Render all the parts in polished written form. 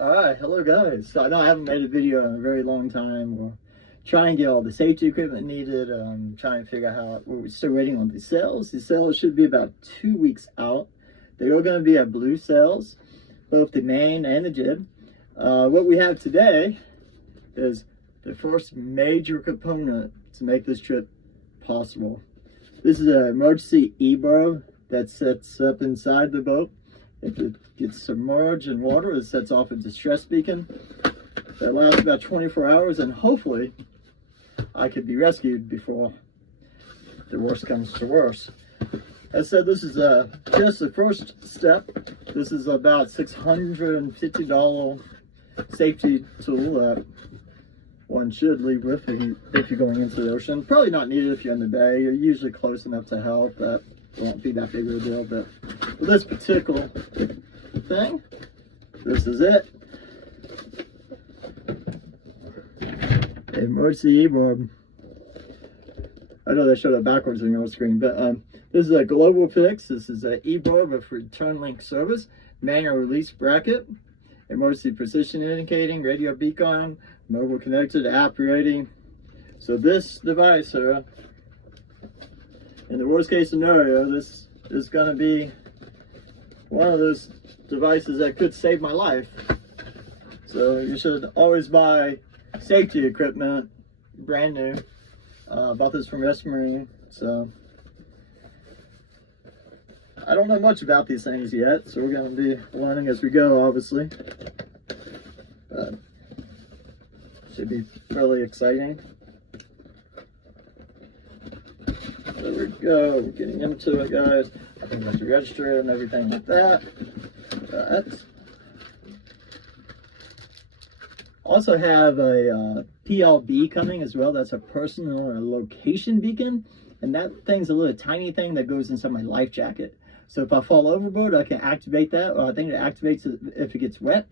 Alright, hello guys. So I know I haven't made a video in a very long time. We're trying to get all the safety equipment needed. Trying to figure out how we're still waiting on the cells. The cells should be about 2 weeks out. They are going to be at Blue Cells, both the main and the jib. What we have today is the first major component to make this trip possible. This is an emergency e-burb that sets up inside the boat. If it gets submerged in water, it sets off a distress beacon that lasts about 24 hours, and hopefully I could be rescued before the worst comes to worst. As I said, this is just the first step. This is about $650 safety tool that one should leave with if you're going into the ocean. Probably not needed if you're in the bay. You're usually close enough to help that it won't be that big of a deal. But for this particular thing, this is it. Emergency e-burb. I know they showed it backwards on your screen, but this is a global fix. This is an e-burb with return link service, manual release bracket, emergency position indicating, radio beacon, mobile connected app rating. So this device here, in the worst case scenario, this is going to be one of those devices that could save my life. So you should always buy safety equipment, brand new. Bought this from Rescue Marine. So I don't know much about these things yet, so we're going to be learning as we go, obviously. Should be fairly exciting. There we go, we're getting into it, guys. I think I have to register it and everything like that. Also have a PLB coming as well. That's a personal location beacon, and that thing's a little tiny thing that goes inside my life jacket. So if I fall overboard, I can activate that, or I think it activates it if it gets wet.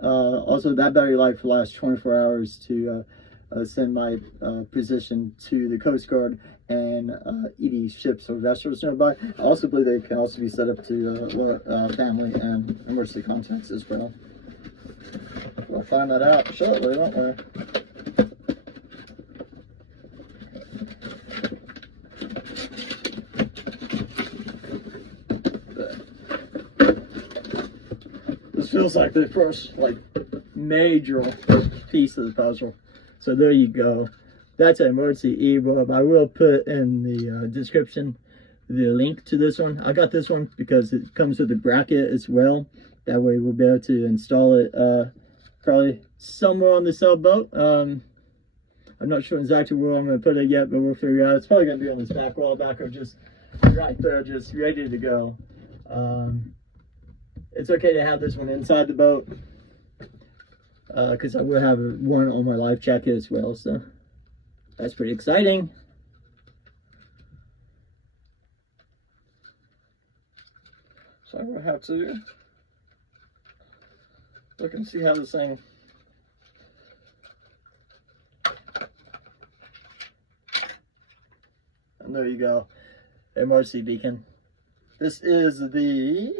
Also, that battery life lasts 24 hours to send my position to the Coast Guard and ED ships or vessels nearby. I also believe they can also be set up to alert family and emergency contacts as well. We'll find that out shortly, won't we? This feels like the first major piece of the puzzle. So there you go. That's an emergency e-burb. I will put in the description the link to this one. I got this one because it comes with a bracket as well. That way we'll be able to install it probably somewhere on the sailboat. I'm not sure exactly where I'm going to put it yet, but we'll figure it out. It's probably going to be on this back wall back or just right there, just ready to go. It's okay to have this one inside the boat because I will have one on my life jacket as well, so that's pretty exciting. So I will have to look and see how this thing and there you go, emergency beacon. This is the,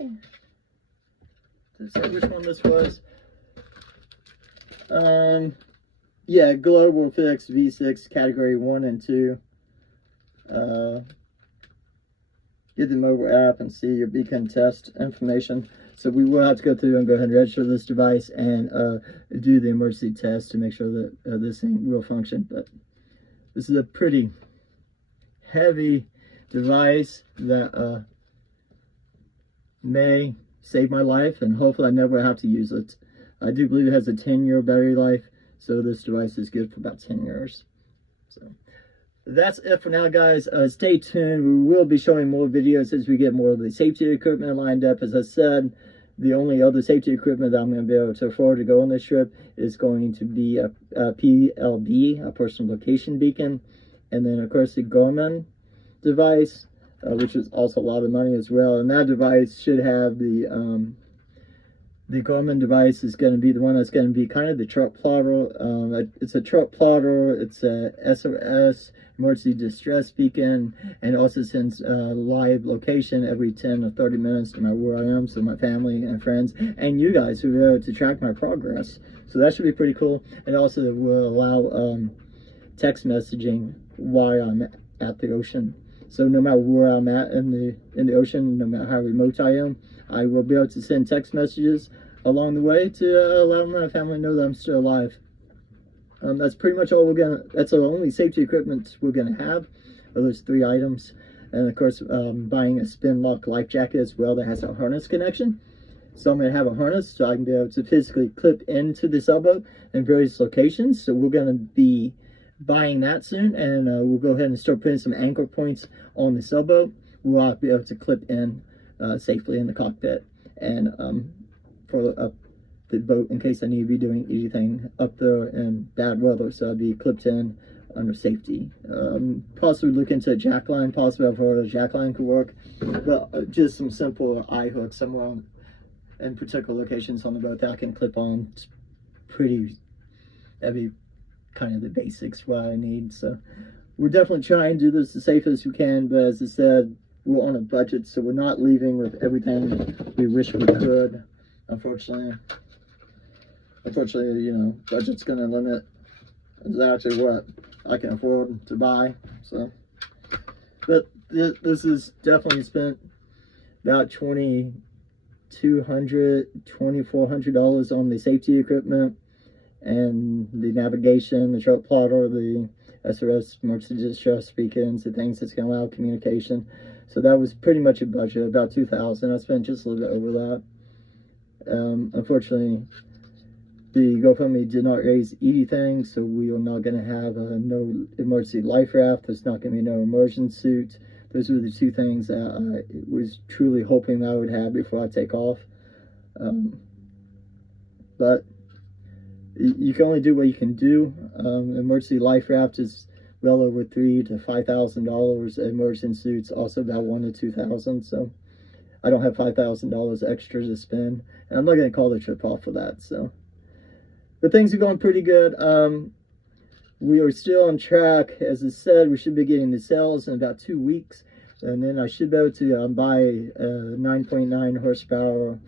did it say which one this was? Yeah, Global Fix V6 category 1 and 2. Get the mobile app and see your beacon test information. So we will have to go through and go ahead and register this device and do the emergency test to make sure that this thing will function. But this is a pretty heavy device that may save my life, and hopefully I never have to use it. I do believe it has a 10-year battery life, so this device is good for about 10 years. So that's it for now, guys. Stay tuned. We will be showing more videos as we get more of the safety equipment lined up. As I said, the only other safety equipment that I'm going to be able to afford to go on this trip is going to be a PLB, a personal location beacon, and then of course the Garmin device, which is also a lot of money as well. And that device should have the The Garmin device is going to be the one that's going to be kind of the truck plotter. It's a truck plotter. It's a SOS, emergency distress beacon, and also sends live location every 10 or 30 minutes no matter where I am, so my family and friends and you guys who are able to track my progress. So that should be pretty cool. And also will allow text messaging while I'm at the ocean. So no matter where I'm at in the ocean, no matter how remote I am, I will be able to send text messages along the way to allow my family to know that I'm still alive. That's pretty much all that's the only safety equipment we're gonna have, are those 3 items. And of course, buying a spin lock life jacket as well that has a harness connection. So I'm gonna have a harness so I can be able to physically clip into the sailboat in various locations. So we're gonna be buying that soon, and we'll go ahead and start putting some anchor points on the sailboat. We'll be able to clip in safely in the cockpit, and for the boat in case I need to be doing anything up there in bad weather, so I'll be clipped in under safety. Possibly look into a jack line. Possibly I've heard a jack line could work, but just some simple eye hooks somewhere in particular locations on the boat that I can clip on. It's that'd be kind of the basics what I need. So we're definitely trying to do this as safe as we can, but as I said, we're on a budget, so we're not leaving with everything we wish we could. Unfortunately, you know, budget's gonna limit exactly what I can afford to buy. So, but this is definitely spent about $2,400 on the safety equipment and the navigation, the truck plotter, the SOS, emergency distress beacons, the things that's going to allow communication. So that was pretty much a budget, about $2,000. I spent just a little bit over that. Unfortunately, the GoFundMe did not raise anything, so we are not going to have no emergency life raft. There's not going to be no immersion suit. Those were the 2 things that I was truly hoping that I would have before I take off. But you can only do what you can do. Emergency life raft is well over $3,000 to $5,000. Immersion suits also about $1,000 to $2,000. So I don't have $5,000 extra to spend, and I'm not going to call the trip off for that. So, but things are going pretty good. We are still on track. As I said, we should be getting the sails in about 2 weeks, and then I should be able to buy a 9.9 horsepower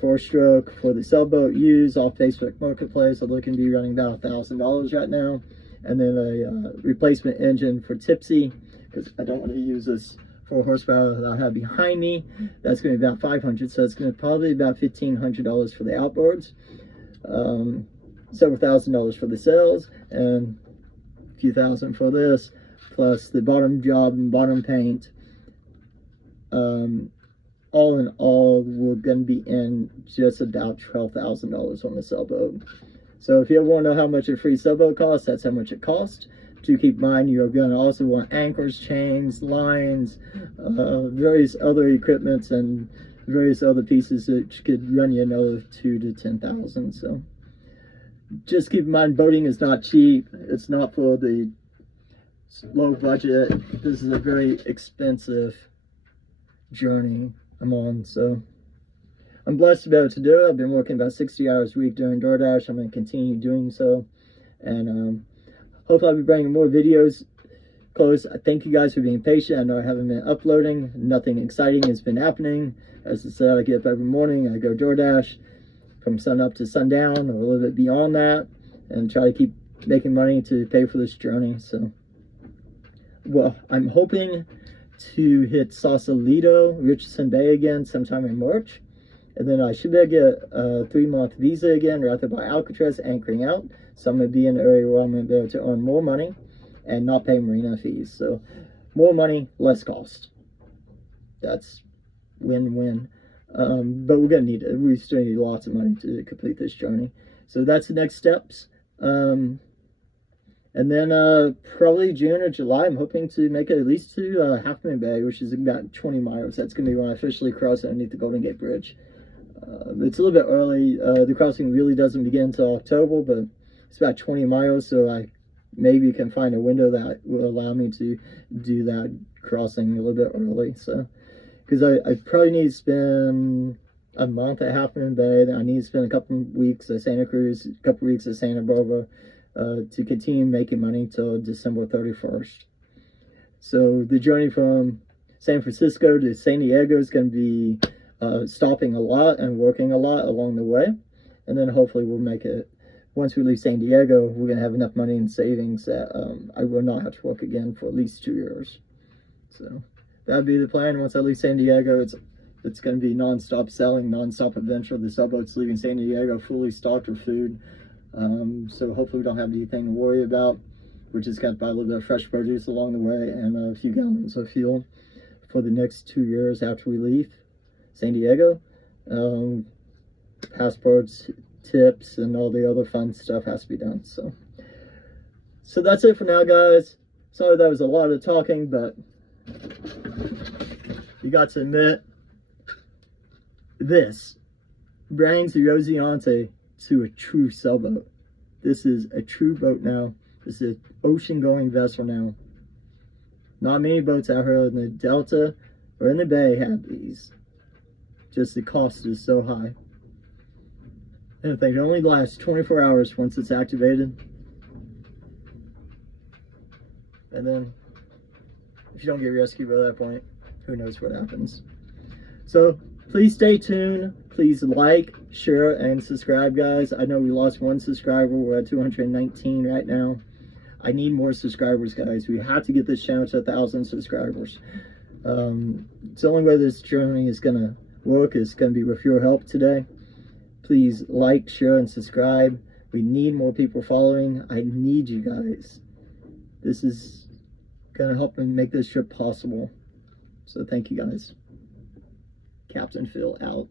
4-stroke for the sailboat used off Facebook Marketplace. I'm looking to be running about $1,000 right now, and then a replacement engine for Tipsy, because I don't want to use this 4 horsepower that I have behind me. That's going to be about $500, so it's going to probably be about $1,500 for the outboards, several $1,000s for the sails, and a few thousand for this, plus the bottom job and bottom paint. All in all, we're going to be in just about $12,000 on the sailboat. So if you ever want to know how much a free sailboat costs, that's how much it costs. To keep in mind, you're going to also want anchors, chains, lines, various other equipments, and various other pieces that could run you another $2,000 to $10,000. So just keep in mind, boating is not cheap. It's not for the low budget. This is a very expensive journey I'm on, so I'm blessed to be able to do it. I've been working about 60 hours a week doing DoorDash. I'm going to continue doing so, and hopefully I'll be bringing more videos close. I thank you guys for being patient. I know I haven't been uploading. Nothing exciting has been happening. As I said, I get up every morning, I go DoorDash from sun up to sundown, or a little bit beyond that, and try to keep making money to pay for this journey. So, well, I'm hoping to hit Sausalito, Richardson Bay again sometime in March, and then I should be able to get a 3-month visa again right there by Alcatraz, anchoring out. So I'm going to be in an area where I'm going to be able to earn more money and not pay marina fees. So more money, less cost. That's win-win. But we're going to need it. We still need lots of money to complete this journey. So that's the next steps. And then probably June or July, I'm hoping to make it at least to Half Moon Bay, which is about 20 miles. That's going to be when I officially cross underneath the Golden Gate Bridge. It's a little bit early. The crossing really doesn't begin until October, but it's about 20 miles, so I maybe can find a window that will allow me to do that crossing a little bit early. So, because I probably need to spend, a month at Half Moon Bay. Then I need to spend a couple weeks at Santa Cruz, a couple weeks at Santa Barbara, to continue making money till December 31st. So the journey from San Francisco to San Diego is going to be stopping a lot and working a lot along the way. And then hopefully we'll make it. Once we leave San Diego, we're going to have enough money in savings that I will not have to work again for at least 2 years. So that'd be the plan. Once I leave San Diego, it's going to be non-stop selling, non-stop adventure. The sailboat's leaving San Diego fully stocked with food. So hopefully we don't have anything to worry about. We're just going to buy a little bit of fresh produce along the way and a few gallons of fuel for the next 2 years after we leave San Diego. Passports, tips, and all the other fun stuff has to be done. So that's it for now, guys. Sorry that was a lot of talking, but you got to admit, this brings the Rosinante to a true sailboat. This is a true boat now. This is an ocean-going vessel now. Not many boats out here in the Delta or in the Bay have these. Just the cost is so high. And if they only last 24 hours once it's activated. And then, if you don't get rescued by that point, who knows what happens. So, please stay tuned. Please like, share, and subscribe, guys. I know we lost 1 subscriber. We're at 219 right now. I need more subscribers, guys. We have to get this channel to 1,000 subscribers. It's the only way this journey is going to work is going to be with your help today. Please like, share, and subscribe. We need more people following. I need you guys. This is going to help me make this trip possible. So thank you, guys. Captain Phil out.